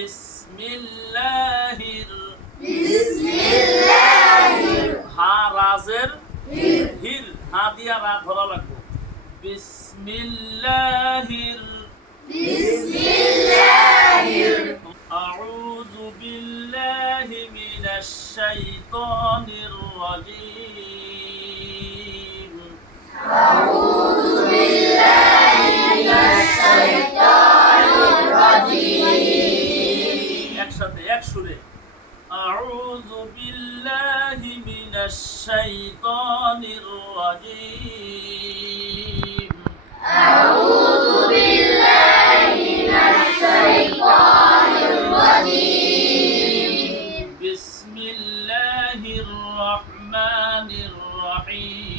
বিসমিল্লাহির বিসমিল্লাহির হা রাজের হির। হা দিয়া রা ধরা লাগবো। বিসমিল্লাহির বিসমিল্লাহির। আউযু বিল্লাহি মিনাশ শাইতানির রাজীম। আউযু একসাথে এক সুরে أعوذ بالله من الشيطان الرجيم أعوذ بالله من الشيطان الرجيم بسم الله الرحمن الرحيم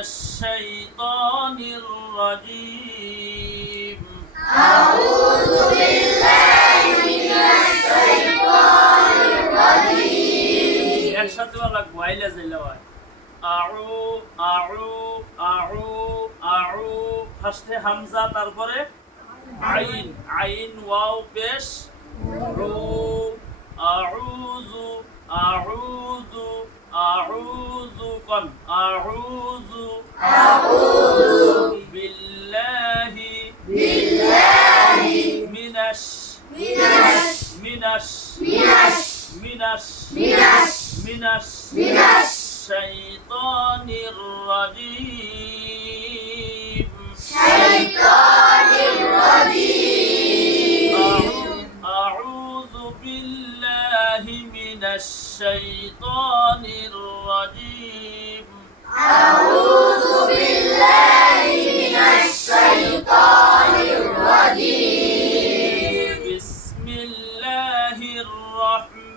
الشيطان الرجيم أعوذ بالله من الشيطان الرجيم একসাথে বলা লাগবো আইলা যাইলা হয় আউ আউ আউ আউ ফার্স্টে হামজা তারপরে আইন আইন ওয়াও পেশ রু আউযু আউযু আউযু قل أعوذ أعوذ بالله بالله من الش من الش من الش من الش من الش من الش من الشيطان الرجيم شيطان الرجيم أعوذ بالله من الشيطان الرجيم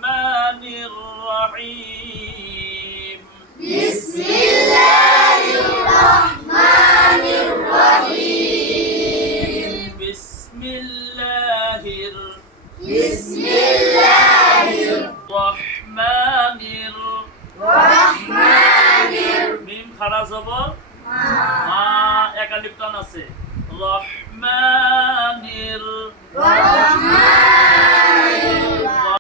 الرحمن الرحيم بسم الله الرحمن الرحيم بسم الله بسم الله الرحمن الرحمن মিম খাড়া জবর মা একালিপ্তন আছে রহমানির الرحمن